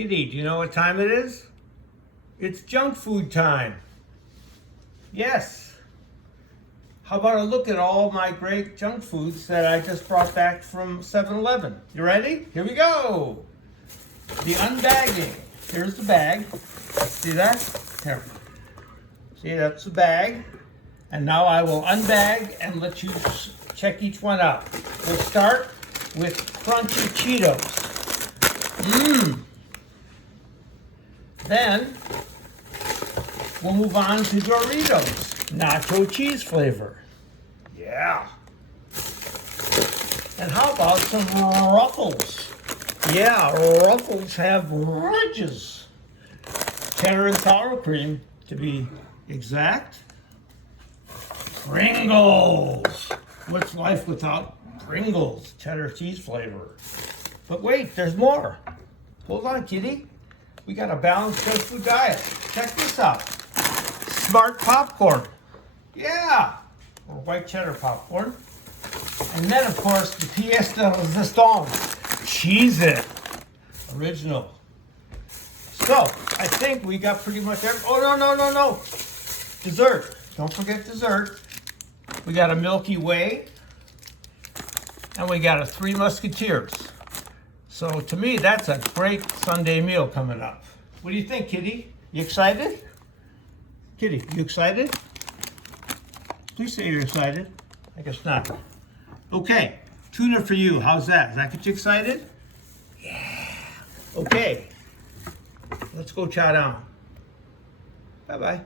Kitty, do you know what time it is? It's junk food time. Yes. How about a look at all my great junk foods that I just brought back from 7-Eleven? You ready? Here we go. The unbagging. Here's the bag. See that? Here. See, that's the bag. And now I will unbag and let you check each one out. We'll start with crunchy Cheetos. Then we'll move on to Doritos, nacho cheese flavor. Yeah. And how about some Ruffles? Yeah, Ruffles have ridges. Cheddar and sour cream, to be exact. Pringles. What's life without Pringles? Cheddar cheese flavor. But wait, there's more. Hold on, kitty. We got a balanced junk food diet. Check this out. Smart popcorn. Yeah. Or white cheddar popcorn. And then, of course, the pièce de résistance. Cheez-It. Original. So, I think we got pretty much every... Oh, no. Dessert. Don't forget dessert. We got a Milky Way. And we got a Three Musketeers. So, to me, that's a great Sunday meal coming up. What do you think, Kitty? You excited? Kitty, you excited? Please say you're excited. I guess not. Okay, tuna for you. How's that? Does that get you excited? Yeah. Okay. Let's go chow down. Bye-bye.